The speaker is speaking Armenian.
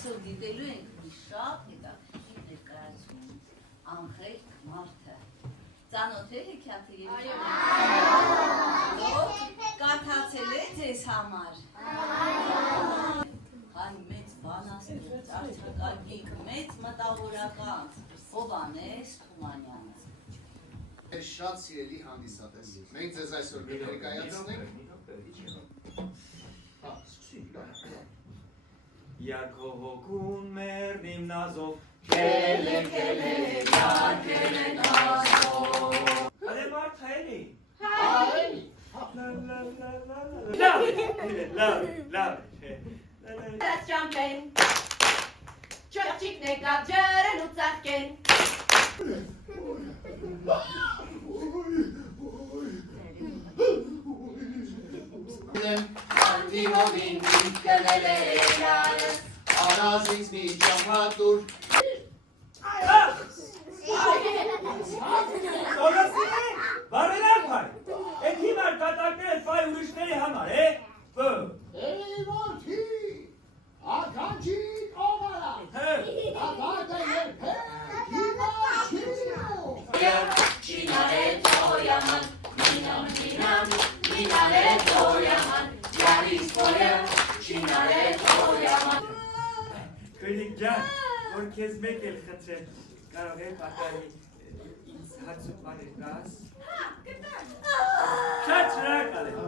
այսօր դիտելու ենք մի շատ հետաքրքիր ներկայացում, անխելք մարդը։ Ծանոթ եք հեքիաթը երևի։ Կարդացել եք ձեզ համար։ Հայ մեծ բանաստեղծ, արձակագիր, մեծ մտավորական Հովհաննես Թումանյանը։ Շատ սիրելի հանդիսատես, մենք ձեզ այսօր ներկայացնենք։ Յակովոքուն մերնիմ նազով Քելե յարկելե նազով Ալե մարդ հայելի Հայելի Լավ Ճամպեն Ճոճիկն եկավ ջրեն ու ծաղկեն Անդիմովին միտկնել է երարս Արազից մի ճամատուր Օրասին է, բարելակ հայ Էդ հիմար կատակները պայ ուրիշների համար, Բը Որդի, ականջի կողարա Ատատը երբեք Չինարետ օյաման Մինարետ օյաման Յարիս պոյը Չինարետ օյաման Քույրիկ ջան, որ քեզ մեկ էլ խնդրեմ, կարող է պատահի ինձ հացու պաներ տաս։ Շատ շնորհակալ եմ։